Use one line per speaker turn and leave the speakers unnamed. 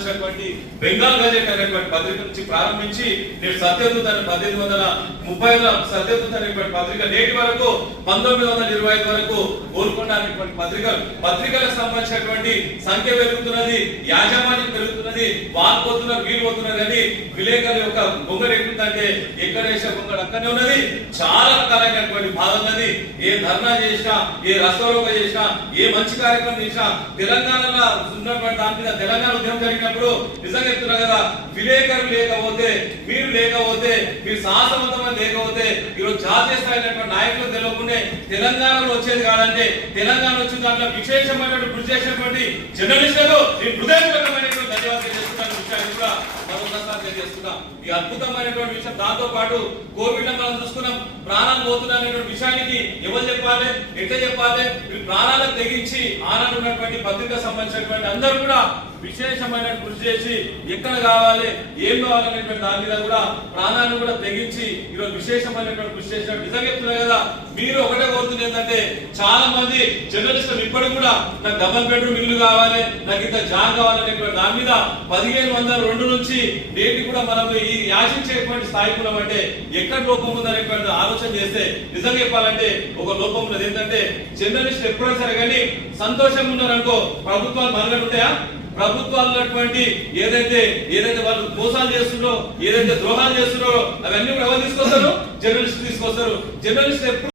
సంబంధించినటువంటి బెంగాల్ గజెట్ అనేటువంటి పత్రిక నుంచి ప్రారంభించి నేడు సత్యదూత అనే పద్దెనిమిది వందల ముప్పై సత్యదూత అనేటువంటి పత్రిక నేటి వరకు పంతొమ్మిది వందల ఇరవై ఐదు వరకు గోల్కొండ అనేటువంటి పత్రికలు పత్రికలకు సంబంధించినటువంటి సంఖ్య పెరుగుతున్నది యాజమాన్యం పెరుగుతున్నది. పరిస్థితి వాళ్ళు పోతున్నారు వీళ్ళు పోతున్నారు అని విలేకరుల యొక్క బొంగడు ఎట్లుందంటే ఎక్కడ వేసే బొంగడు అక్కడనే ఉన్నది. చాలా రకాలైనటువంటి బాధ ఉన్నది. ఏ ధర్నా చేసినా ఏ రస్తోరోగ చేసినా ఏ మంచి కార్యక్రమం చేసినా తెలంగాణలో ఉన్నటువంటి దాని మీద తెలంగాణ ఉద్యమం జరిగినప్పుడు నిజంగా చెప్తున్నా కదా విలేకరులు లేకపోతే మీరు లేకపోతే మీరు సాహసవంతమైన లేకపోతే ఈరోజు జాతీయ స్థాయినటువంటి నాయకులు తెలియకుండే తెలంగాణలో వచ్చేది కాదంటే తెలంగాణ వచ్చిన దాంట్లో విశేషమైనటువంటి కృషి చేసినటువంటి జర్నలిస్టులు హృదయపూర్వకమైన చేస్తున్నాం. ఈ అద్భుతమైనటువంటి విషయం. దాంతో పాటు కోవిడ్ మనం చూసుకున్నాం. ప్రాణాలు పోతున్నటువంటి విషయానికి ఎవరు చెప్పాలి? ఎట్లా చెప్పాలి? ప్రాణాలకు తెగించి ఆనాడు ఉన్నటువంటి పత్రిక సంబంధించినటువంటి అందరూ కూడా విశేషమైన కృషి చేసి ఎక్కడ కావాలి ఏం కావాలనేటువంటి దాని మీద కూడా ప్రాణాన్ని కూడా తెగించి ఈరోజు విశేషమైనటువంటి కృషి చేసిన నిజంగా కదా మీరు ఒకటే కోరుతుంది ఏంటంటే చాలా మంది జర్నలిస్టులు ఇప్పటికి కూడా నాకు డబల్ బెడ్రూమ్ ఇల్లు కావాలి నాకు ఇంత జాన్ కావాలనేటువంటి దాని మీద పదిహేను వందల రెండు నుంచి నేటి కూడా మనం ఈ యాచించేటువంటి స్థాయి కులం అంటే ఎక్కడ లోపం ఉందనేటువంటి ఆలోచన చేస్తే నిజంగా చెప్పాలంటే ఒక లోపం ఉన్నది. ఏంటంటే జర్నలిస్ట్ ఎప్పుడైనా సరే కానీ సంతోషంగా ఉన్నారనుకో ప్రభుత్వాలు మనగడ ఉంటాయా ప్రభుత్వాలు ఉన్నటువంటి ఏదైతే ఏదైతే వాళ్ళు మోసాలు చేస్తున్నారో ఏదైతే ద్రోహాలు చేస్తున్నారో అవన్నీ కూడా ఎవరు తీసుకొస్తారు? జర్నలిస్ట్ తీసుకొస్తారు. జర్నలిస్ట్ ఎప్పుడు